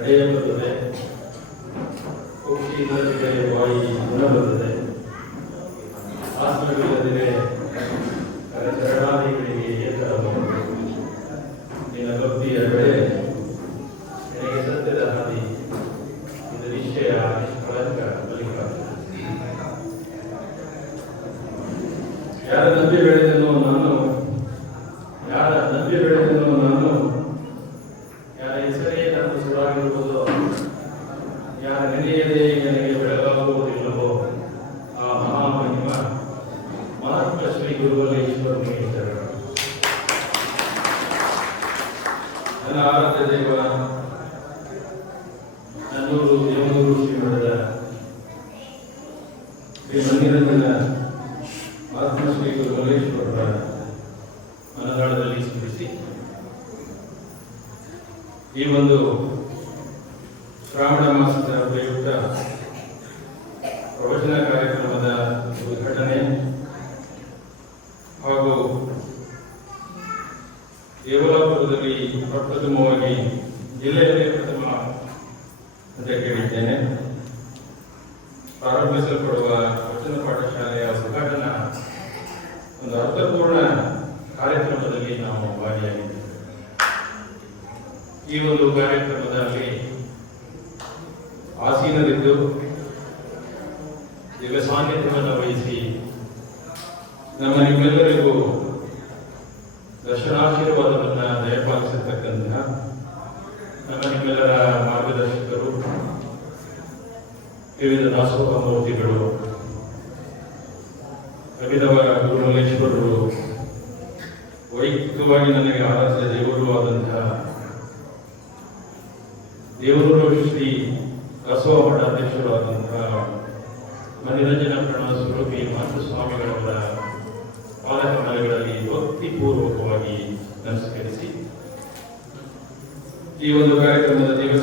ಕೈಯಂಬುತ್ತದೆ ಕುಕ್ಕಿ ಇಲ್ಲದೆ ಕೈ ಬಾಯಿ ಗುಣಬರುತ್ತದೆ ಈ ಒಂದು ವಿವಿಧ ದಾಸೋಹ ಮೂರ್ತಿಗಳು ಕವಿದವರ ಗುರುಮಲ್ಲೇಶ್ವರರು ವೈಯಕ್ತಿಕವಾಗಿ ನನಗೆ ಆರಾಧ್ಯ ದೇವರು ಆದಂತಹ ದೇವರೂರು ಶ್ರೀ ಬಸವ ಮಠಾಧ್ಯಕ್ಷರು ಆದಂತಹ ಮನಿರಂಜನ ಪ್ರಣ ಸ್ವರೂಪಿ ಮಾತೃಸ್ವಾಮಿಗಳವರ ಪಾದಕಮಲಗಳಲ್ಲಿ ಭಕ್ತಿಪೂರ್ವಕವಾಗಿ ನಮಸ್ಕರಿಸಿ ಈ ಒಂದು ಕಾರ್ಯಕ್ರಮದ ದೇವ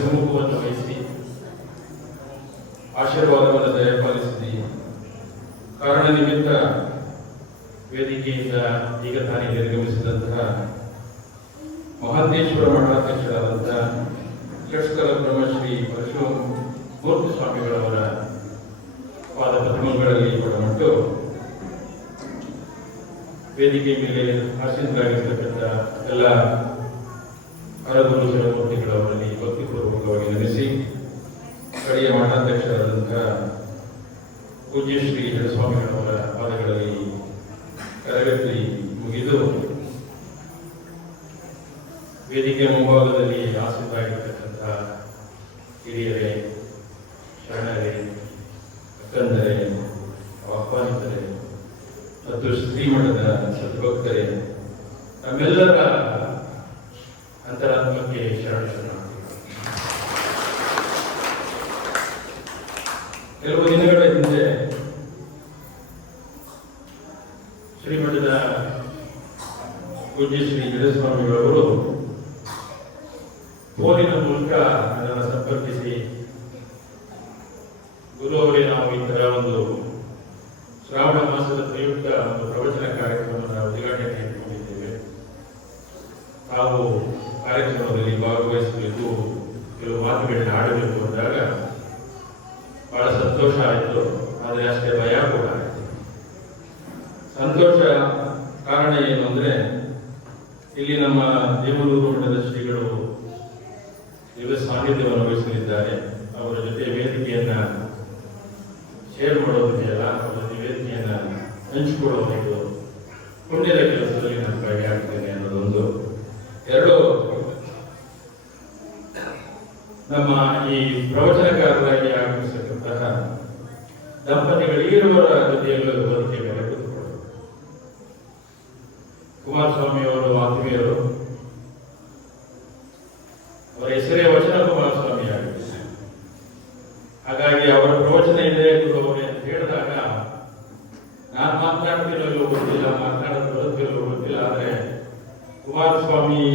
la, a la ಶ್ರಾವಣ ಮಾಸದ ಪ್ರಯುಕ್ತ ಒಂದು ಪ್ರವಚನ ಕಾರ್ಯಕ್ರಮದ ಉದ್ಘಾಟನೆ ಇಟ್ಕೊಂಡಿದ್ದೇವೆ. ತಾವು ಕಾರ್ಯಕ್ರಮದಲ್ಲಿ ಭಾಗವಹಿಸಬೇಕು, ಕೆಲವು ಮಾತುಗಳನ್ನ ಆಡಬೇಕು ಅಂದಾಗ ಬಹಳ ಸಂತೋಷ ಆಯಿತು, ಆದರೆ ಅಷ್ಟೇ ಭಯ ಕೂಡ ಆಯಿತು. ಸಂತೋಷ ಕಾರಣ ಏನು ಅಂದರೆ, ಇಲ್ಲಿ ನಮ್ಮ ದೇವರೂರು ಮಠದ ಶ್ರೀಗಳು ದಿವ್ಯ ಸಾನ್ನಿಧ್ಯವನ್ನು ವಹಿಸಲಿದ್ದಾರೆ ಹೆಸರೇ ವಚನಕ್ಕೂ ಮನಸ್ವಾಮಿಯಾಗುತ್ತೆ ಹಾಗಾಗಿ ಅವರ ಪ್ರವಚನ ಇದೆ ಗುರುವವನೇ ಅಂತ ಹೇಳಿದಾಗ ನಾನು ಮಾತನಾಡ್ತಿರೋ ಗೊತ್ತಿಲ್ಲ ಮಾತನಾಡೋದು ಬರುತ್ತಿರೋ ಗೊತ್ತಿಲ್ಲ ಆದರೆ ಕುಮಾರಸ್ವಾಮಿ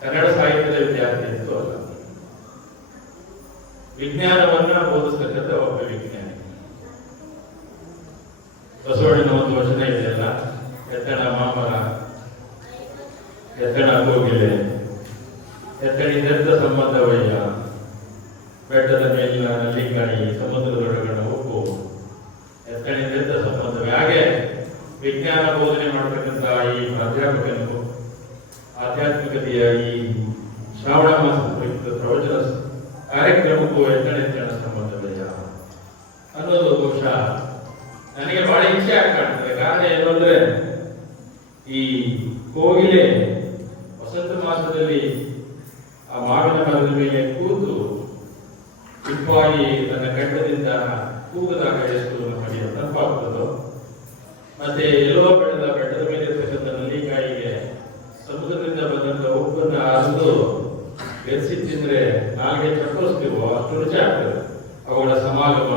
ಕನ್ನಡ ಸಾಹಿತ್ಯದ ವಿದ್ಯಾರ್ಥಿ ಅಂತೂ ಅಲ್ಲ ವಿಜ್ಞಾನವನ್ನ ಬೋಧಿಸ್ತಕ್ಕಂಥ ಒಬ್ಬ ವಿಜ್ಞಾನಿ ಬಸವಣ್ಣನ ಒಂದು ವಚನ ಇದೆಯಲ್ಲ ಎತ್ತಣ ಮಾಮರ, ಎತ್ತಣ ಕೋಗಿಲೆ. ಎತ್ತಣಿದ್ದ ಮತ್ತೆ ಎಲ್ಲೋ ಬೆಳೆದ ಬೆಟ್ಟದ ಮೇಲೆ ಇರತಕ್ಕಂಥ ನಲ್ಲಿಕಾಯಿಗೆ ಸಮುದ್ರದಿಂದ ಬಂದಂಥ ಉಪ್ಪನ್ನ ಅರಿದು ಬೆರೆಸಿ ತಿಂದ್ರೆ ನಾಲ್ಗೆ ಚಪ್ಪಿಸ್ತೀವೋ ಅಷ್ಟು ರುಚಿ ಆಗ್ತದೆ. ಅವುಗಳ ಸಮಾಗಮ.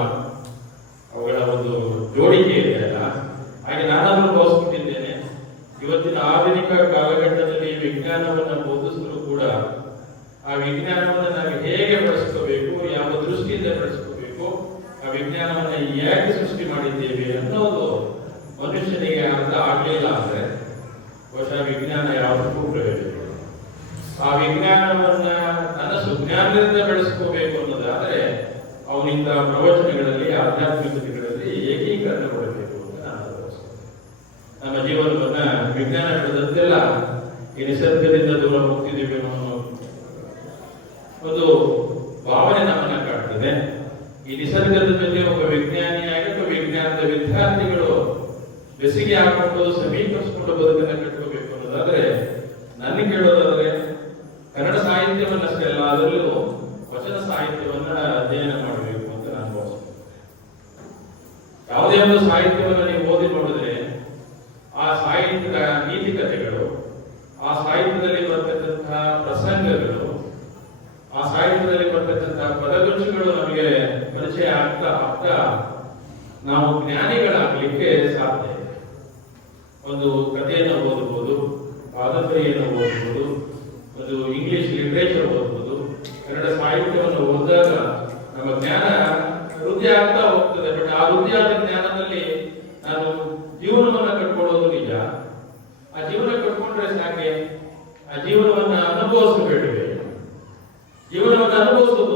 ಭಾವನೆ ನಮ್ಮನ್ನ ಕಾಡ್ತದೆ ಈ ನಿಸರ್ಗದ ಜೊತೆ ಒಬ್ಬ ವಿಜ್ಞಾನಿಯಾಗಿ ಒಬ್ಬ ವಿಜ್ಞಾನದ ವಿದ್ಯಾರ್ಥಿಗಳು ಬೆಸಿಗೆ ಹಾಕೊಂಡು ಸಮೀಪಿಸಿಕೊಂಡು ಬದುಕನ್ನು ಜೀವನವನ್ನು ಅನುಭವಿಸಬೇಕು ಜೀವನವನ್ನು ಅನುಭವಿಸಬೇಕು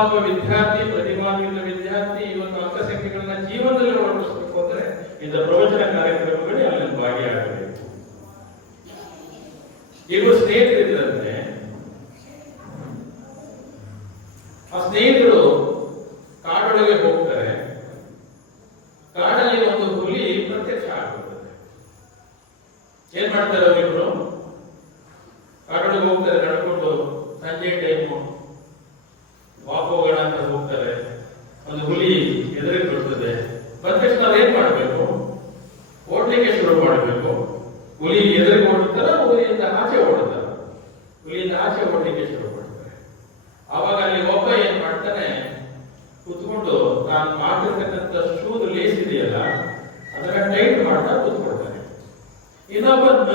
ಒಬ್ಬ ವಿದ್ಯಾರ್ಥಿ, ಪ್ರತಿಭಾನ್ವಿತ ವಿದ್ಯಾರ್ಥಿ ಇವತ್ತು ಅಂಕಸಂಖ್ಯೆಗಳನ್ನ ಜೀವನದಲ್ಲಿ ಅಳವಡಿಸಬೇಕು ಅಂದ್ರೆ ಇಂಥ ಪ್ರವಚನ ಕಾರ್ಯಕ್ರಮಗಳೇ ಅಲ್ಲಿ ಭಾಗಿಯಾಗಬೇಕು. ಇವರು ಸ್ನೇಹಿತರು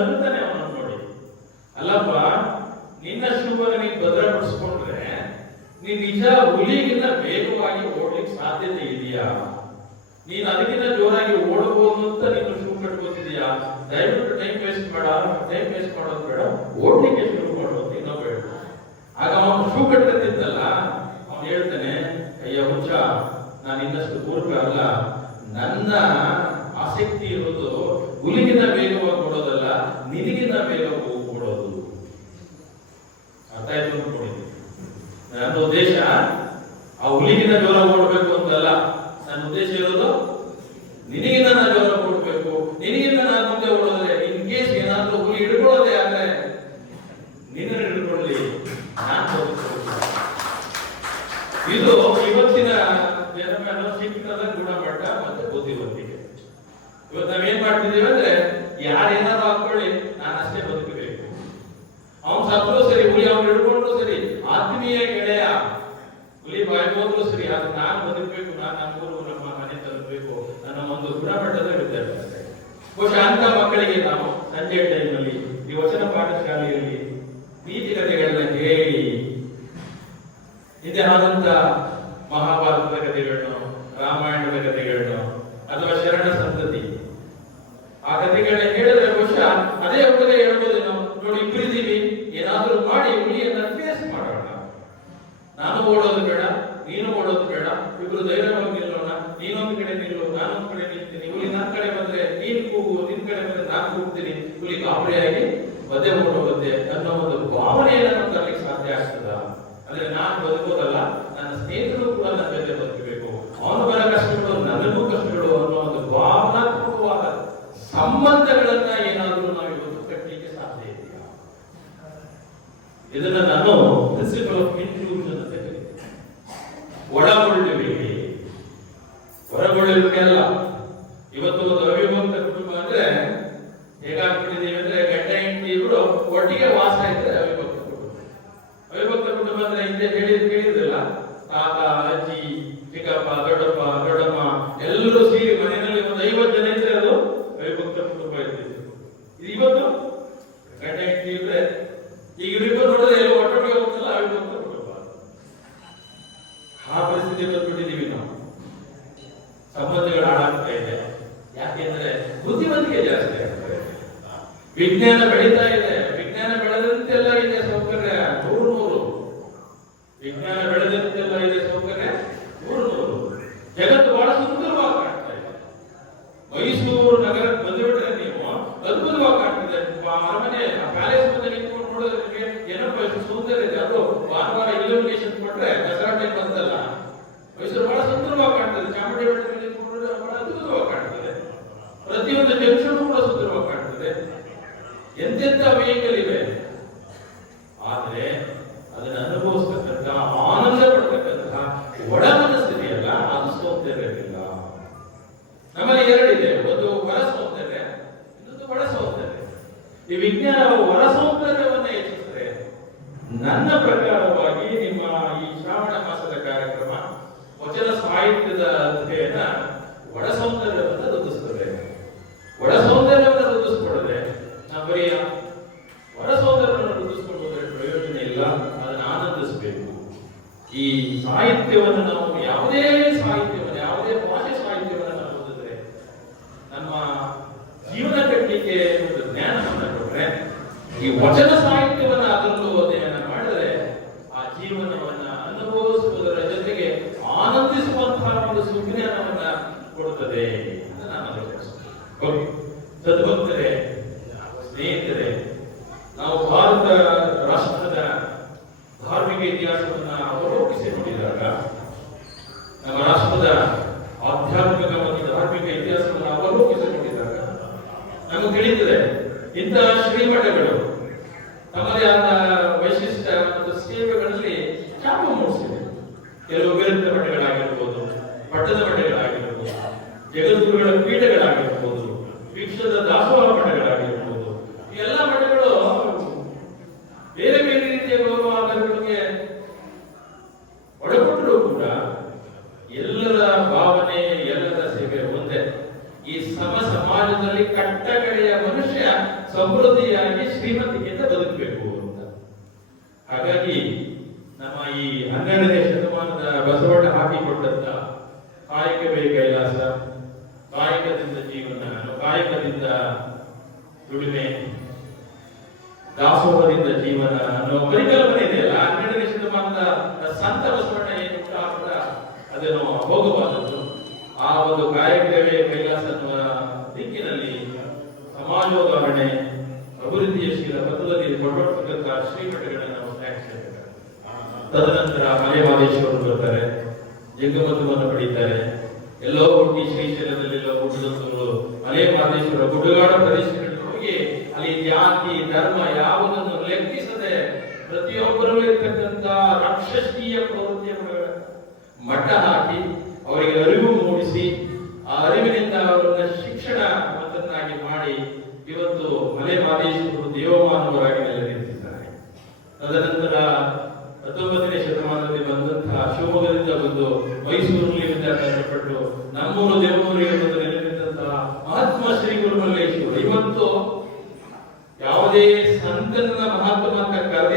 ಅಂತಾನೆ ಅವನು ನೋಡಿ. ಅಲ್ಲಪ್ಪ, ನಿನ್ನ ಶೂವನ್ನು ನೀನು ಭದ್ರಪಡಿಸ್ಕೊಂಡ್ರೆ ನೀನ್ ನಿಜ ಹುಲಿಗಿಂತ ವೇಗವಾಗಿ ಓಡ್ಲಿಕ್ಕೆ ಸಾಧ್ಯತೆ ಇದೆಯಾ? ನೀನ್ ಅದಕ್ಕಿಂತ ಜೋರಾಗಿ ಓಡಬಹುದು ಅಂತ ನೀನು ಶೂ ಕಟ್ಕೋತಿದ್ಯಾ ದಯವಿಟ್ಟು ಟೈಮ್ ವೇಸ್ಟ್ ಮಾಡ ಟೈಮ್ ವೇಸ್ಟ್ ಮಾಡೋದು ಬೇಡ. ಓಡ್ಲಿಕ್ಕೆ ಶುರು ಮಾಡೋದು ಇನ್ನೊಬ್ಬ ಇನ್ನೊಬ್ಬ ಆಗ ಅವನು ಶೂ ಕಟ್ಕೊತಿದ್ದಲ್ಲ ಅವನು ಹೇಳ್ತಾನೆ, ಅಯ್ಯ ಹುಚ್ಚ, ನಾನು ಇನ್ನಷ್ಟು ಮೂರ್ಖ ಅಲ್ಲ. ನನ್ನ ಆಸಕ್ತಿ ಇರೋದು ಹುಲಿಗಿಂತ ವೇಗ ಓಡೋದಲ್ಲ ನಿನಗಿಂತ ಕೊಡೋದು ಅರ್ಥ ಆಯ್ತು ನೋಡಿ. ನನ್ನ ಉದ್ದೇಶ, ಆ ಹುಲಿಗಿನ ಜೋರ ಓಡಬೇಕು ಅಂತಲ್ಲ. ನನ್ನ ಉದ್ದೇಶ ಇರೋದು ನಾನು ಕೊಡ್ಬೇಕು. ಓಡಬೇಕು ನಿನಗಿಂತ ನಾನು ಮುಂದೆ ಓಡೋದ್ರೆ ಇನ್ ಕೇಸ್ ಏನಾದ್ರೂ ಹುಲಿ ಹಿಡ್ಕೊಳ್ಳೋದೆ ಆದ್ರೆ ನಿನ್ನ ಹಿಡ್ಕೊಳ್ಳಿ. ಇದು ಇವತ್ತಿನ ಜನರ ಶಿಕ್ಷಣದ ಗುಣಮಟ್ಟ ಮತ್ತೆ ಬುದ್ಧಿವಂತಿಕೆ. ಇವತ್ತು ನಾವೇನ್ ಮಾಡ್ತಿದ್ದೀವಿ ಅಂದ್ರೆ ಯಾರೇನಾದ್ರು ಹಾಕೊಳ್ಳಿ ನಾನು ಅಷ್ಟೇ ಬದುಕಬೇಕು. ಅವನ್ ಸತ್ರು ಸರಿ, ಹುಲಿ ಅವ್ನು ಹಿಡ್ಕೊಂಡ್ರು ಸರಿ, ಆತ್ಮೀಯ ಗೆಳೆಯ ಹುಲಿ ಬಾಯಿ ಹೋದ್ರು ಸರಿ ಅದು ನಾನು ಬದುಕಬೇಕು, ನಾನು ನಮ್ಮೂರು ನಮ್ಮ ಮನೆ ತಲುಪಬೇಕು ನನ್ನ ಒಂದು ಗುಣಮಟ್ಟದ ವಿದ್ಯಾಭ್ಯಾಸ. ಬಹುಶಃ ಅಂತ ಮಕ್ಕಳಿಗೆ ನಾವು ಸಂಜೆ ಟೈಮಲ್ಲಿ ಈ ವಚನ ಪಾಠಶಾಲೆಯಲ್ಲಿ ನೀತಿ ಕಥೆಗಳನ್ನ ಹೇಳಿ. ಇದೆ ಆದಂತ ಮಹಾಭಾರತದ ಕಥೆಗಳನ್ನು, ರಾಮಾಯಣದ ಕಥೆಗಳನ್ನು ಅಥವಾ ಶರಣ ಸಂತತಿ ಆ ಕಥೆಗಳನ್ನ ಹೇಳಿದ್ರೆ ಬಹುಶಃ ಅದೇ ಹುಡುಗ ಹೇಳ್ಬೋದು ನಾವು ನೋಡಿ ಇಬ್ಬರಿದ್ದೀವಿ ಏನಾದ್ರೂ ಮಾಡಿ ಹುಲಿಯನ್ನ ಫೇಸ್ ಮಾಡೋಣ ನಾನು ಓಡೋದು ಬೇಡ ನೀನು ಓಡೋದು ಬೇಡ ಇಬ್ರು ಧೈರ್ಯವಾಗಿ ನಿಲ್ಲೋಣ ನೀನೊಂದು ಕಡೆ ನಿಲ್ಲು ನಾನೊಂದು ಕಡೆ ನಿಲ್ತೀನಿ ಹುಲಿ ನನ್ನ ಕಡೆ ಬಂದ್ರೆ ನೀನ್ ಕೂಗು ನಿನ್ ಕಡೆ ಬಂದ್ರೆ ನಾನು ಕೂಗ್ತೀನಿ ಹುಲಿ ಗಾಬರಿಯಾಗಿ ಮಧ್ಯೆ ಓಡೋಗುತ್ತೆ ಅನ್ನೋ ಒಂದು ಭಾವನೆಯನ್ನ ನಾವು ತರಲಿಕ್ಕೆ ಸಾಧ್ಯ ಆಗ್ತದ? ಅಂದ್ರೆ ನಾನು ಬದುಕೋದಲ್ಲ, ನನ್ನ ಸ್ನೇಹಿತರು ಕೂಡ ನನ್ನ ಜೊತೆ ಬದುಕಬೇಕು. ಅವನು ಬರ ಕಷ್ಟಗಳು ನನಗೂ ಕಷ್ಟಗಳು ಅನ್ನೋ ಒಂದು ಭಾವನಾತ್ಮಕವಾದ ಸಂಬಂಧಗಳನ್ನ ಏನಾದರೂ ನಾವು ಇವತ್ತು ಕಟ್ಟಲಿಕ್ಕೆ ಸಾಧ್ಯ ಇದೆಯಾ? ಇದನ್ನ ನಾನು ಪ್ರಿನ್ಸಿಪಲ್ ಆಫ್ ಬುದ್ಧಿವಂತಿಕೆ ಜಾಸ್ತಿ ಆಗ್ತದೆ. ವಿಜ್ಞಾನ ಬೆಳೀತಾ ಇದೆ ಇಂತಹ ಶ್ರೀಮಠಗಳು ತಮ್ಮದೇ ಆದ ವೈಶಿಷ್ಟ್ಯ ಮತ್ತು ಸೇವೆಗಳಲ್ಲಿ ಚಾಪ ಮೂಡಿಸಿದೆ. ಕೆಲವು ವಿರುದ್ಧ ಮಠಗಳಾಗಿರ್ಬೋದು ಪಟ್ಟದ ಮಠಗಳಾಗಿರ್ಬೋದು ಜಗದ್ಗುರುಗಳ ಪೀಠಗಳಾಗಿರ್ಬೋದು ವಿಕ್ಷದ ದಾಸೋಹ ಮಠಗಳಾಗಿರ್ಬೋದು ಈ ಎಲ್ಲ ಮಠಗಳು ಬೇರೆ ಬೇರೆ ರೀತಿಯ ಗೌರವಾದಗಳಿಗೆ ಒಳಪಟ್ಟರೂ ಕೂಡ ಎಲ್ಲರ ಭಾವನೆ ಎಲ್ಲರ ಸೇವೆ ಒಂದೇ ಈ ಸಮ ಸಮಾಜದಲ್ಲಿ ಕಟ್ಟಕಡೆಯ ಮನುಷ್ಯ ಸಮೃದ್ಧಿಯಾಗಿ ಶ್ರೀಮಂತಿಕೆಯಿಂದ ಬದುಕಬೇಕು ಅಂತ ಹಾಗಾಗಿ ನಮ್ಮ ಈ ಹನ್ನೆರಡನೇ ಹಾಕಿಕೊಟ್ಟಂತ ಕಾಯಕವೇ ಕೈಲಾಸ ಕಾಯಕದಿಂದ ಜೀವನ ಕಾಯಕದಿಂದ ದುಡಿಮೆ ದಾಸೋಹದಿಂದ ಜೀವನ ಅನ್ನೋ ಪರಿಕಲ್ಪನೆ ಇದೆಯಲ್ಲ ಹನ್ನೆರಡನೇ ಶತಮಾನದ ಸಂತ ಬಸವಣ್ಣ ಏನು ಕೂಡ ಅದನ್ನು ಅಭೋಗವಾದದ್ದು ಆ ಒಂದು ಕಾರ್ಯಕ್ರಮವೇ ಕೈಲಾಸ ದಿಕ್ಕಿನಲ್ಲಿ ಸಮಾಜೋಧಾರಣೆ ಅಭಿವೃದ್ಧಿಯ ಶೀಲ ಪಥದಲ್ಲಿ ಕೊಂಡೊಡ್ತಕ್ಕಂಥ ಶ್ರೀಮಠಗಳನ್ನು ನಾವು ತ್ಯಾಗಿಸಬೇಕು ತದನಂತರ ಬರ್ತಾರೆ ಜಂಗಮತವನ್ನು ಪಡೀತಾರೆ ಎಲ್ಲೋ ಹುಟ್ಟಿ ಶ್ರೀಶೈಲದಲ್ಲೆಲ್ಲೋ ಹುಟ್ಟಿದಂತವರು ಮಲೆ ಮಹದೇಶ್ವರ ಗುಡ್ಡಗಾಡ ಪ್ರದೇಶಗಳಿಗೆ ಹೋಗಿ ಅಲ್ಲಿ ಜಾತಿ, ಧರ್ಮ ಯಾವುದನ್ನು ಲೆಕ್ಕಿಸದೆ ಪ್ರತಿಯೊಬ್ಬರಲ್ಲೂ ಇರ್ತಕ್ಕಂಥ ರಾಕ್ಷಸೀಯ ಪ್ರವೃತ್ತಿಯ ಮಠ ಹಾಕಿ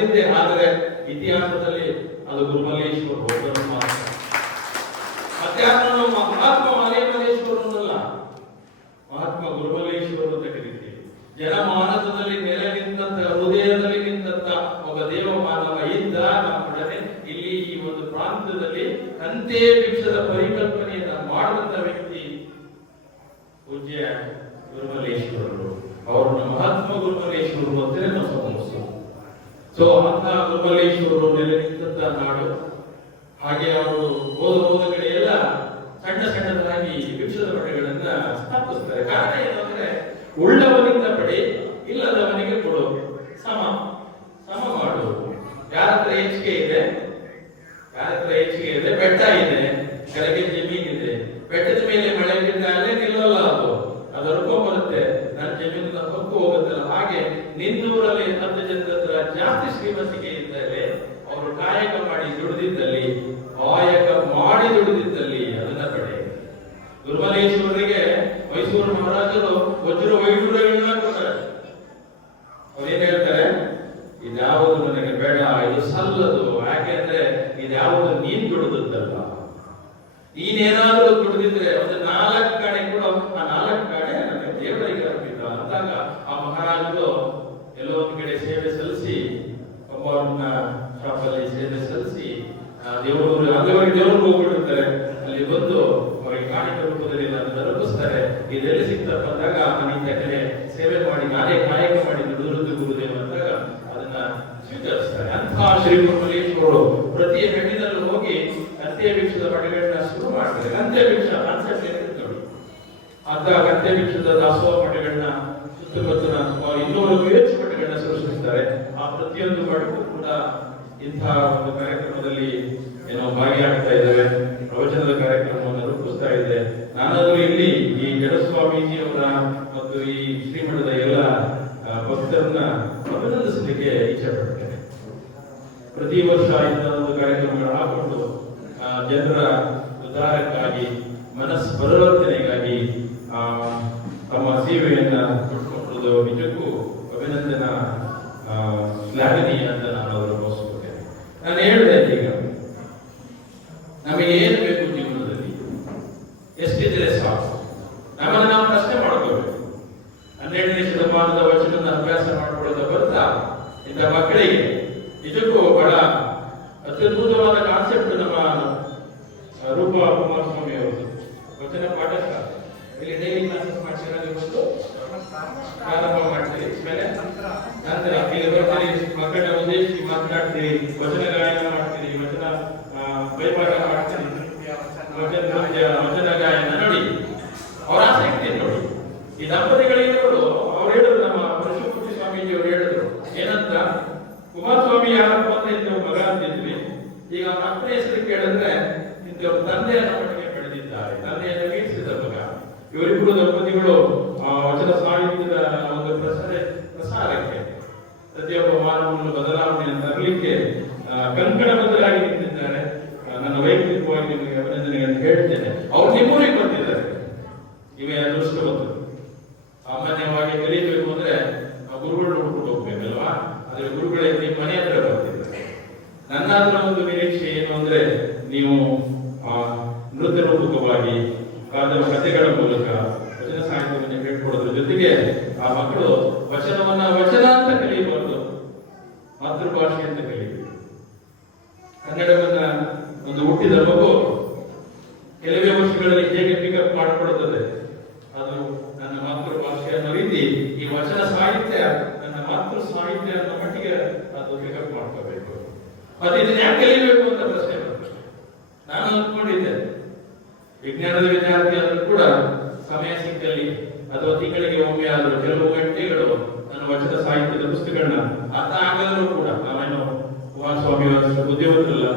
ಅಂತ ಆದರೆ ಇತಿಹಾಸದಲ್ಲಿ ಅದು ಗುರುಮಲ್ಲೇಶ್ವರ ಒಬ್ಬರು ಮಾತ್ರ. ಮತ್ಯಾರನ್ನು ಮಹಾತ್ಮ ಮಲೇಮಲೇಶ್ವರನಲ್ಲ ಮಹಾತ್ಮ ಗುರುಮಲ್ಲೇಶ್ವರ ಅಂತ ಕರೀತೀವಿ. ಜನಮಾನಸದಲ್ಲಿ ನೆಲೆ ನಿಂತಂತ ಹೃದಯದಲ್ಲಿ ನಿಂತಂತ ಒಬ್ಬ ದೇವ ಮಾನವ ಇದ್ದ ನಮ್ಮೊಡನೆ ಇಲ್ಲಿ ಈ ಒಂದು ಪ್ರಾಂತದಲ್ಲಿ ಅಂತೆ ಭಿಕ್ಷದ ಪರಿಕಲ್ಪನೆಯನ್ನ ಮಾಡುವಂತ ವ್ಯಕ್ತಿ ಪೂಜ್ಯ ಗುರುಮಲ್ಲೇಶ್ವರರು. ಅವರನ್ನ ಮಹಾತ್ಮ ಗುರುಮಲ್ಲೇಶ್ವರರು ಅಂತಲೇ ಸಂಬೋಧಿಸೋದು ಸೊ ಅಂತ ಗುರುಮಲ್ಲೇಶ್ವರರು ನೆಲೆ ನಿಂತ ನಾಡು. ಹಾಗೆ ಅವರು ಹೋದ ಹೋದ ಕಡೆ ಎಲ್ಲ ಸಣ್ಣ ಸಣ್ಣದಾಗಿ ವಿಷದ ಮಠಗಳನ್ನ ಸ್ಥಾಪಿಸ್ತಾರೆ. ಕಾರಣ ಏನು ಅಂದ್ರೆ, ಉಳ್ಳವನಿಂದ ಪಡಿ ಇಲ್ಲದವನಿಗೆ ಕೊಡು. ಸಮ. ಸಮ ಮಾಡು. ಯಾರ ಹೆಚ್ಚಿಗೆ ಇದೆ? ಯಾರ ಹೆಚ್ಚಿಗೆ ಇದೆ? ಬೆಟ್ಟ ಇದೆ. ಕೆಳಗೆ ಜಮೀನ್ ಇದೆ. ಬೆಟ್ಟದ ಮೇಲೆ ಮಳೆ ಬಿದ್ದಾಗಲೇ ನಿಲ್ಲಲ್ಲ ಅದು. ಅದರ ಬರುತ್ತೆ. ನನ್ನ ಜಮೀನಿನ ಹಕ್ಕು ಹೋಗುತ್ತಲ್ಲ. ಹಾಗೆ ನಿನ್ನೂರಲ್ಲಿ ಹತ್ತು ಹತ್ರ ಜಾಸ್ತಿ ಶ್ರೀಮಂತಿಕೆ ಇದ್ದರೆ ಅವರು ಕಾಯಕ ಮಾಡಿ ದುಡಿದಿದ್ದಲ್ಲಿ ಕಾಯಕ ಮಾಡಿ ದುಡಿದಿದ್ದಲ್ಲಿ ಅದನ್ನ ಪಡೆ ಗುರುಮಲೇಶ್ವರರಿಗೆ ಮೈಸೂರು ಮಹಾರಾಜರು ವಜ್ರ ವೈಡೂರ್ಯಗಳನ್ನ ಕೊಡ್ತಾರೆ ಅವ್ರೇನ್ ಹೇಳ್ತಾರೆ ಇದ್ಯಾವುದು ನನಗೆ ಬೇಡ ಇದು ಸಲ್ಲದು ಯಾಕೆಂದ್ರೆ ಇದ್ಯಾವುದು ನೀನ್ ದುಡಿದದ್ದಲ್ಲ ನೀನೇನಾದ್ರೂ ದುಡಿದಿದ್ರೆ ಒಂದು ನಾಲ್ಕು ಕಡೆ ಕೂಡ ಆ ನಾಲ್ಕು ಕಡೆ ನನಗೆ ದೇವರಿಗೆ ಅರ್ಪಿತ ಅಂದಾಗ ಆ ಮಹಾರಾಜರು ಎಲ್ಲೋ ಒಂದ್ ಕಡೆ ಸೇವೆ ಸಲ್ಲಿಸಿ ಒಬ್ಬರನ್ನ ಶಾಪಲ್ಲಿ ಸೇವೆ ಸಲ್ಲಿಸಿ ಆ ದೇವರು ಅಲ್ಲಿವರೆಗೆ ದೇವರು ಹೋಗ್ಬಿಟ್ಟಿರ್ತಾರೆ ಅಲ್ಲಿ ಬಂದು ಅವರಿಗೆ ಕಾಣಿಕೆ ರೂಪದಲ್ಲಿ ನನ್ನ ಅರ್ಪಿಸ್ತಾರೆ ಇದೆಲ್ಲಿ ಸಿಗ್ತಪ್ಪ ಅಂದಾಗ ಮನೆಯಿಂದ ಕಡೆ ಸೇವೆ ಮಾಡಿ ನಾನೇ ಕಾಯಕ ಮಾಡಿ ದುಡಿದು ಗುರುದೇವ ಅಂದಾಗ ಅದನ್ನ ಸ್ವೀಕರಿಸ್ತಾರೆ ಅಂತಹ ಶ್ರೀ ಗುರುಮಲೇಶ್ವರರು ಪ್ರತಿ ಹೆಣ್ಣಿನಲ್ಲೂ ಹೋಗಿ ಅಂತ್ಯ ಶುರು ಮಾಡ್ತಾರೆ. ಗಂಧೆ ಭಿಕ್ಷ ಕಾನ್ಸೆಪ್ಟ್ ಏನಿದೆ ನೋಡಿ. ಅಂತ ಅಂತ್ಯ ಭಿಕ್ಷದ ದಾಸೋಹ ಮಠಗಳನ್ನ ಸುತ್ತಮುತ್ತಲ ಇನ್ನೂರು ವಿವೇಚ ಮಠಗಳನ್ನ ಸೃಷ್ಟಿಸ್ತಾರೆ. ಆ ಪ್ರತಿಯೊಂದು ಮಠಕ್ಕೂ ಕೂಡ ಇಂತಹ ಒಂದು ಕಾರ್ಯಕ್ರಮದಲ್ಲಿ ಏನೋ ಭಾಗಿಯಾಗ್ತಾ ಇದ್ದಾವೆ ಪ್ರವಚನದ ಕಾರ್ಯಕ್ರಮವನ್ನು ರೂಪಿಸ್ತಾ ಇದೆ ನಾನಾದರೂ ಇಲ್ಲಿ ಈ ಜಡಸ್ವಾಮೀಜಿ ಅವರ ಮತ್ತು ಈ ಶ್ರೀಮಠದ ಎಲ್ಲ ಆ, ಭಕ್ತರನ್ನ ಅಭಿನಂದಿಸಲಿಕ್ಕೆ ಇಚ್ಛೆ ಪಡ್ತೇನೆ ಪ್ರತಿ ವರ್ಷ ಇಂಥ ಒಂದು ಕಾರ್ಯಕ್ರಮಗಳು ಹಾಕೊಂಡು ಆ, ಜನರ ಉದ್ಧಾರಕ್ಕಾಗಿ ಮನಸ್ಸು ಪರಿವರ್ತನೆಗಾಗಿ ಆ, ತಮ್ಮ ಸೇವೆಯನ್ನ ಕೊಟ್ಟುಕೊಳ್ಳುವುದು ನಿಜಕ್ಕೂ ಅಭಿನಂದನಾ ಆ, ಶ್ಲಾಘನೀಯ ಅಂತ ನಾನು ಅವರ ಭಾವಿಸುತ್ತೇನೆ ನಾನು ಹೇಳಿದೆ ಈಗ ನಮಗೆ ಏನು ಬೇಕು ಜೀವನದಲ್ಲಿ ಎಷ್ಟಿದ್ರೆ ಸಾಕು ನಮ್ಮನ್ನು ನಾವು ಪ್ರಶ್ನೆ ಮಾಡ್ಕೋಬೇಕು ಹನ್ನೆರಡನೇ ಶತಮಾನದ ವಚನದ ಅಭ್ಯಾಸ ಮಾಡ್ಕೊಳ್ಳೋದ ಬರ್ತಾ ಇಂಥ ಮಕ್ಕಳಿಗೆ. ಇದಕ್ಕೂ ಬಹಳ ಅತ್ಯದ್ಭುತವಾದ ಕಾನ್ಸೆಪ್ಟ್ ನಮ್ಮ ರೂಪ ಕುಮಾರಸ್ವಾಮಿ ಅವರು ವಚನ ಪಾಠಕ ಇಲ್ಲಿ ಡೈಲಿ ಕ್ಲಾಸಸ್ ಮಾಡ್ತೀರಾ ಇವತ್ತು ಪ್ರಾರಂಭ ಮಾಡ್ತೀರಿ. ಮೇಲೆ ನಂತರ, ಇಲ್ಲಿ ಬರ್ತೀರಿ ಮಕ್ಕಳ ಉದ್ದೇಶಿಸಿ ಮಾತನಾಡ್ತೀರಿ ವಚನ ಗಾಯನ ಮಾಡ್ತೀರಿ ವಚನ ಆ, ಬೈಪಾಠ ಮಾಡ್ತೀರಿ ವಚನ ನೃತ್ಯ, ವಚನ ಗಾಯನ ನೋಡಿ ಅವರ ಆಸಕ್ತಿ ನೋಡಿ ಈ ದಂಪತಿಗಳಿಗೆ ನೋಡು ಅವ್ರು ಹೇಳಿದ್ರು ನಮ್ಮ ಪರಶುಮೂರ್ತಿ ಸ್ವಾಮೀಜಿ ಅವರು ಹೇಳಿದ್ರು ಏನಂತ ಕುಮಾರಸ್ವಾಮಿ ಯಾರಪ್ಪ ಅಂತ ಇಂಥವ್ ಮಗ ಅಂತಿದ್ವಿ ಈಗ ಅವನ ಅಪ್ಪನ ಹೆಸರು ಕೇಳಿದ್ರೆ ಇಂಥವ್ರ ತಂದೆಯನ್ನ ಮಟ್ಟಿಗೆ ಬೆಳೆದಿದ್ದಾರೆ ತಂದೆಯನ್ನು ಮೀರಿಸಿದ ಮಗ ಇವರಿಬ್ಬರು ದಂಪತಿಗಳು ಆ ವಚನ ಸಾಹಿತ್ಯದ ಒಂದು ಪ್ರಸಾರ ಪ್ರಸಾರಕ್ಕೆ ಪ್ರತಿಯೊಬ್ಬ ಮಾನವನನ್ನು ಬದಲಾವಣೆಯನ್ನು ತರಲಿಕ್ಕೆ ಆ, ಕಂಕಣಬದ್ಧರಾಗಿ ನಿಂತಿದ್ದಾರೆ ಆ, ನನ್ನ ವೈಯಕ್ತಿಕವಾಗಿ ನಿಮಗೆ ಅಭಿನಂದನೆ ಅಂತ ಹೇಳ್ತೇನೆ அதுதான் இன்னும் குமாரசுவாமி அவர் புத்தியமற்ற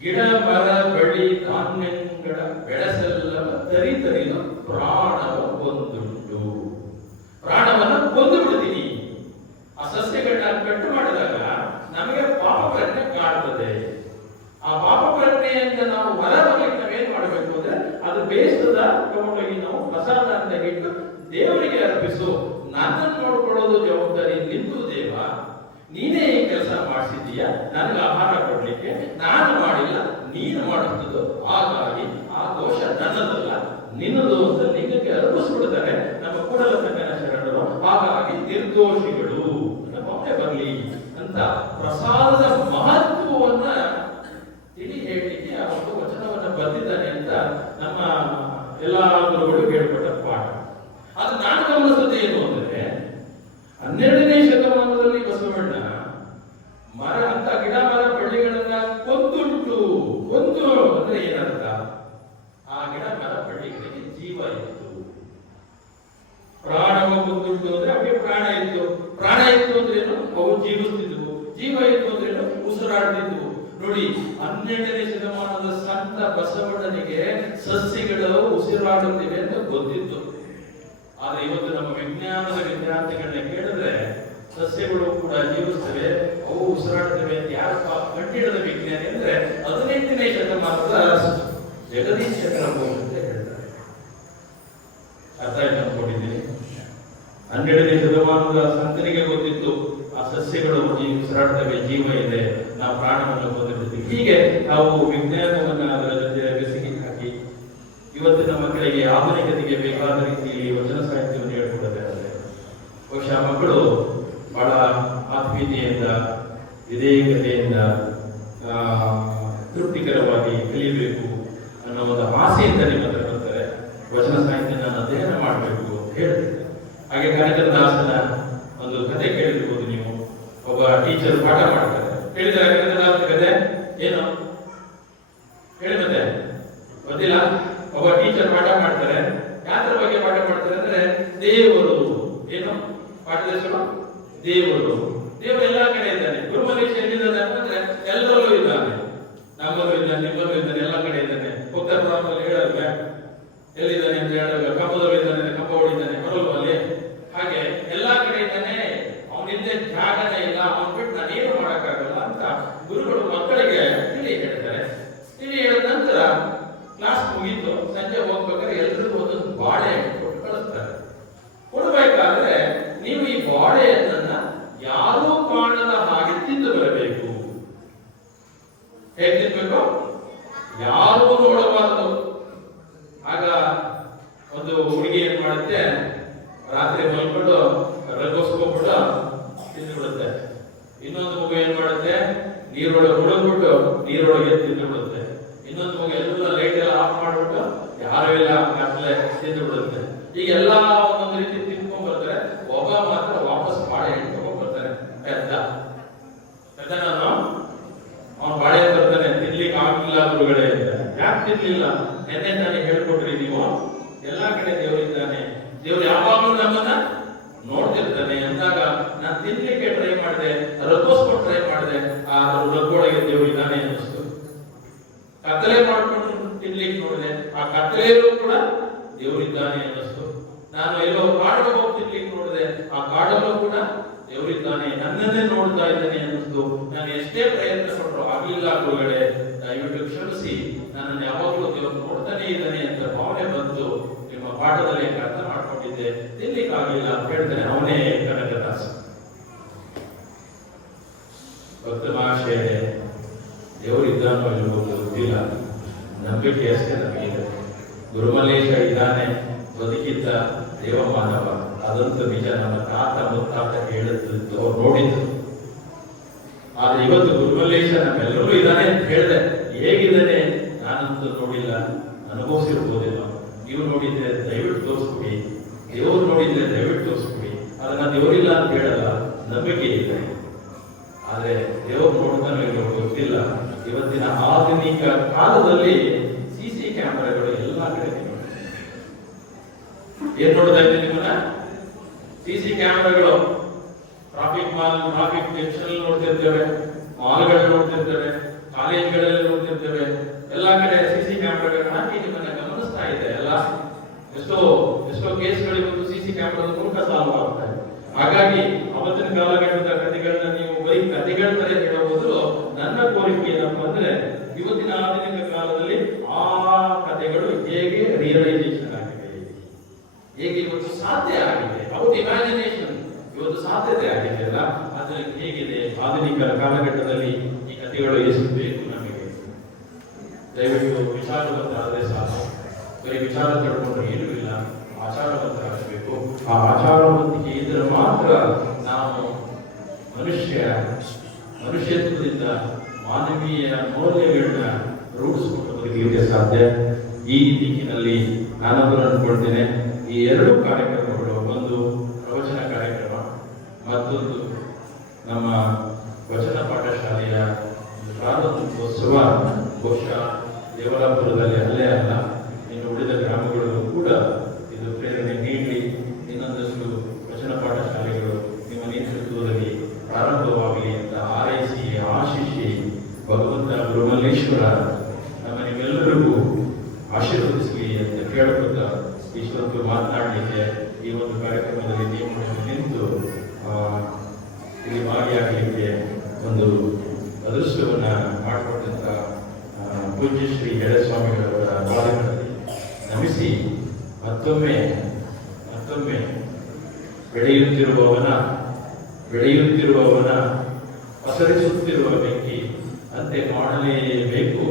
ಗಿಡ ಮರ ಬಳಿ ಧಾನ್ಯಗಳ ತರಿ ತರಿನ ಪ್ರಾಣ ಬಂದಿತ್ತು ಹನ್ನೆರಡನೇ ಶತಮಾನದಲ್ಲಿ ಬಸವಣ್ಣ ಮರ ಅಂತ ಗಿಡ ಮರ ಬಳ್ಳಿಗಳನ್ನ ಕೊಂದುಂಟು, ಕೊಂದು ಅಂದ್ರೆ ಏನರ್ಥ? ಆ ಗಿಡ ಮರ ಬಳ್ಳಿಗಳಿಗೆ ಜೀವ ಇತ್ತು. ಪ್ರಾಣವ ಕೊಂದುಂಟು ಅಂದ್ರೆ ಅವರಿಗೆ ಪ್ರಾಣ ಇತ್ತು. ಪ್ರಾಣ ಇತ್ತು ಅಂದ್ರೆ ಏನು? ಅವು ಜೀವಿಸ್ತಿದ್ವು. ಜೀವ ಇತ್ತು ಅಂದ್ರೆ ಏನು? ಉಸಿರಾಡ್ತಿದ್ವು. ನೋಡಿ, ಹನ್ನೆರಡನೇ ಶತಮಾನದ ಸಂತ ಬಸವಣ್ಣನಿಗೆ ಸಸ್ಯಗಳು ಉಸಿರಾಡುತ್ತಿವೆ ಅಂತ ಗೊತ್ತಿತ್ತು. ಆದ್ರೆ ಇವತ್ತು ನಮ್ಮ ವಿಜ್ಞಾನದ ವಿದ್ಯಾರ್ಥಿಗಳನ್ನ ಕೇಳಿದ್ರೆ ಸಸ್ಯಗಳು ಕೂಡ ಜೀವಿಸ್ತವೆ ಅವು ಉಸಿರಾಡುತ್ತವೆ ಅಂತ ಯಾರಪ್ಪ ಕಂಡಿಡಿದ ವಿಜ್ಞಾನಿ ಅಂದ್ರೆ ಹದಿನೆಂಟನೇ ಶತಮಾನದ ಜಗದೀಶ್ ಚಂದ್ರ ಅಂತ ಹೇಳ್ತಾರೆ. ಅರ್ಥ ಆಯ್ತು ಅನ್ಕೊಂಡಿದ್ದೀನಿ? ಹನ್ನೆರಡನೇ ಶತಮಾನದ ಸಂತನಿಗೆ ಗೊತ್ತಿತ್ತು, ಆ ಸಸ್ಯಗಳು ಉಸಿರಾಡ್ತವೆ ಜೀವ ಇದೆ ನಾವು ಪ್ರಾಣವನ್ನು ಹೊಂದಿರ್ತೀವಿ ಹೀಗೆ ನಾವು ವಿಜ್ಞಾನ ಕಡೆ ದೇವರಿದ್ದಾನೆ ದೇವರು ಯಾವಾಗಲೂ ನಮ್ಮನ್ನ ನೋಡ್ತಿರ್ತಾನೆ. ಅಂದಾಗ ನಾನು ತಿನ್ಲಿಕ್ಕೆ ಟ್ರೈ ಮಾಡಿದೆ ರಕ್ಕೋಸ್ಕೊಂಡು ಟ್ರೈ ಮಾಡಿದೆ ಆ ರಕ್ಕೊಳಗೆ ದೇವರಿದ್ದಾನೆ ಅನ್ನಿಸ್ತು. ಕತ್ತಲೆ ಮಾಡ್ಕೊಂಡು ತಿನ್ಲಿಕ್ಕೆ ನೋಡಿದೆ. ಆ ಕತ್ತಲೆಯಲ್ಲೂ ಕೂಡ ದೇವರಿದ್ದಾನೆ ಅನ್ನಿಸ್ತು. ನಾನು ಎಲ್ಲೋ ಕಾಡಿಗೆ ಹೋಗಿ ತಿನ್ಲಿಕ್ಕೆ ನೋಡಿದೆ. ಆ ಕಾಡಲ್ಲೂ ಕೂಡ ದೇವರಿದ್ದಾನೆ ನನ್ನನ್ನೇ ನೋಡ್ತಾ ಇದ್ದಾನೆ ಅನ್ನಿಸ್ತು. ನಾನು ಎಷ್ಟೇ ಪ್ರಯತ್ನ ಪಟ್ಟರು ಆಗಲಿಲ್ಲ ಗುರುಗಳೇ. ದಯವಿಟ್ಟು ಕ್ಷಮಿಸಿ. ನನ್ನನ್ನು ಯಾವಾಗಲೂ ದೇವರು ನೋಡ್ತಾನೆ ಇದ್ದಾನೆ ಅಂತ ಭಾವನೆ ಬಂತು. ಪಾಠದಲ್ಲಿ ಅರ್ಥ ಮಾಡ್ಕೊಂಡಿದ್ದೆ ತಿನ್ಲಿಕ್ಕೆ ಆಗ್ಲಿಲ್ಲ ಅಂತ ಹೇಳ್ತಾನೆ. ಅವನೇ ಕನಕದಾಸ ಭಕ್ತ ಭಾಷೆ ದೇವರು ಇದ್ದಾನೋ ಇಲ್ಲವೋ ಗೊತ್ತಿಲ್ಲ. ನಂಬಿಕೆ ಅಷ್ಟೇ ನಮಗಿದೆ. ಗುರುಮಲ್ಲೇಶ ಇದ್ದಾನೆ, ಬದುಕಿದ್ದ ದೇವಮಾನವ. ಅದಂತೂ ನಿಜ. ನಮ್ಮ ತಾತ ಮುತ್ತಾತ ಹೇಳಿದ್ದು ಅವ್ರು ನೋಡಿದ್ದು ಆದ್ರೆ ಇವತ್ತು ಗುರುಮಲ್ಲೇಶ ನಮ್ಮೆಲ್ಲರೂ ಇದ್ದಾನೆ ಅಂತ ಹೇಳಿದೆ. ಹೇಗಿದ್ದಾನೆ? ನಾನಂತೂ ನೋಡಿಲ್ಲ. ಅನುಭವಿಸಿರ್ಬೋದೇನೋ ನೀವು ನೋಡಿದ್ರೆ ದಯವಿಟ್ಟು ತೋರಿಸ್ಕೊಡಿ. ದೇವರು ನೋಡಿದ್ರೆ ದಯವಿಟ್ಟು ತೋರಿಸ್ಕೊಡಿ. ಅದನ್ನ ದೇವರಿಲ್ಲ ಅಂತ ಹೇಳಲ್ಲ ನಂಬಿಕೆ ಇದೆ ಆದರೆ ದೇವರು ನೋಡ್ತಾನೆ ಇಲ್ಲೋ ಗೊತ್ತಿಲ್ಲ. ಇವತ್ತಿನ ಆಧುನಿಕ ಕಾಲದಲ್ಲಿ ಸಿ ಸಿ ಕ್ಯಾಮೆರಾಗಳು ಎಲ್ಲ ಕಡೆ. ಏನ್ ನೋಡ್ತಾ ಇದ್ದೀನಿ ನಿಮ್ಮನ್ನ? ಸಿ ಸಿ ಕ್ಯಾಮೆರಾಗಳು. ಟ್ರಾಫಿಕ್ ಮಾಲ್ ಟ್ರಾಫಿಕ್ ಟೆನ್ಷನ್ ನೋಡ್ತಿರ್ತೇವೆ ಮಾಲ್ಗಳಲ್ಲಿ ನೋಡ್ತಿರ್ತೇವೆ ಕಾಲೇಜ್ಗಳಲ್ಲಿ ನೋಡ್ತಿರ್ತೇವೆ ಎಲ್ಲಾ ಕಡೆ ಸಿ ಸಿ ಕ್ಯಾಮೆರಾಗಳನ್ನ ಹಾಕಿ ನಿಮ್ಮನ್ನ ಗಮನಿಸ್ತಾ ಇದೆ ಎಲ್ಲ ಎಷ್ಟೋ ಎಷ್ಟೋ ಕೇಸ್ಗಳು ಇವತ್ತು ಸಿ ಸಿ ಕ್ಯಾಮೆರಾದ ಮೂಲಕ ಸಾಲ್ವ್ ಆಗ್ತಾ ಇದೆ ಹಾಗಾಗಿ ಅವತ್ತಿನ ಕಾಲಘಟ್ಟದ ಕಥೆಗಳನ್ನ ನೀವು ಬರೀ ಕಥೆಗಳ ತರ ಹೇಳಬಹುದು ನನ್ನ ಕೋರಿಕೆ ಏನಪ್ಪ ಅಂದ್ರೆ ಇವತ್ತಿನ ಆಧುನಿಕ ಕಾಲದಲ್ಲಿ ಆ ಕಥೆಗಳು ಹೇಗೆ ರಿಯಲೈಸೇಷನ್ ಆಗಿದೆ ಹೇಗೆ ಇವತ್ತು ಸಾಧ್ಯ ಆಗಿದೆ ಹೌದು ಇಮ್ಯಾಜಿನೇಷನ್ ಇವತ್ತು ಸಾಧ್ಯತೆ ಆಗಿದೆ ಅಲ್ಲ ಆದ್ರೆ ಆಧುನಿಕ ಕಾಲಘಟ್ಟದಲ್ಲಿ ಈ ಕಥೆಗಳು ಎಷ್ಟು ಬೇಕು ನಮಗೆ. ದಯವಿಟ್ಟು ವಿಚಾರವಂತರಾದರೆ ಸಾಕು. ಬರೀ ವಿಚಾರ ತಿಳ್ಕೊಂಡು ಏನೂ ಇಲ್ಲ. ಆಚಾರವಂತರಾಗಬೇಕು ಆ ಆಚಾರವಂತಿಕೆ ಇದ್ರೆ ಮಾತ್ರ ನಾವು ಮನುಷ್ಯ, ಮನುಷ್ಯತ್ವದಿಂದ ಮಾನವೀಯ ಮೌಲ್ಯಗಳನ್ನ ರೂಢಿಸಿಕೊಂಡು ಬದುಕಲಿಕ್ಕೆ ಸಾಧ್ಯ. ಈ ದಿಕ್ಕಿನಲ್ಲಿ ನಾನೊಬ್ಬರು ಅನ್ಕೊಳ್ತೇನೆ ಈ ಎರಡು ಕಾರ್ಯಕ್ರಮಗಳು ಒಂದು ಪ್ರವಚನ ಕಾರ್ಯಕ್ರಮ ಮತ್ತೊಂದು ನಮ್ಮ ವಚನ ಪಾಠಶಾಲೆಯ ಒಂದು ಪ್ರಾರಂಭೋತ್ಸವ ಬಹುಶಃ ದೇವರಾಪುರದಲ್ಲಿ ಅಲ್ಲೇ ಅಲ್ಲ ಇನ್ನು ಉಳಿದ ಗ್ರಾಮಗಳಲ್ಲೂ ಕೂಡ ಇದು ಪ್ರೇರಣೆ ನೀಡಿ ಇನ್ನೊಂದಷ್ಟು ವಚನ ಪಾಠಶಾಲೆಗಳು ನಿಮ್ಮ ನೇತೃತ್ವದಲ್ಲಿ ಪ್ರಾರಂಭವಾಗಲಿ ಅಂತ ಆರೈಸಿ, ಆಶಿಸಿ ಭಗವಂತ ಬ್ರಹ್ಮಲೇಶ್ವರ ನಮ್ಮ ನಿಮ್ಮೆಲ್ಲರಿಗೂ ಆಶೀರ್ವದಿಸಲಿ ಅಂತ ಕೇಳ್ಕೊತ ಈಶ್ವರಕ್ಕೆ ಮಾತನಾಡಲಿಕ್ಕೆ ಈ ಒಂದು ಕಾರ್ಯಕ್ರಮದಲ್ಲಿ ನೀವು ನಿಂತು ಇಲ್ಲಿ ಭಾಗಿಯಾಗಲಿಕ್ಕೆ ಒಂದು ಅದೃಷ್ಟವನ್ನು ಪೂಜ್ಯ ಶ್ರೀ ಜಡಸ್ವಾಮಿಗಳವರ ಪಾದಗಳಲ್ಲಿ ನಮಿಸಿ ಮತ್ತೊಮ್ಮೆ ಮತ್ತೊಮ್ಮೆ ಬೆಳೆಯುತ್ತಿರುವವನ ಬೆಳೆಯುತ್ತಿರುವವನ ಪಸರಿಸುತ್ತಿರುವ ವ್ಯಕ್ತಿ ಅಂತೆ ಮಾಡಲೇಬೇಕು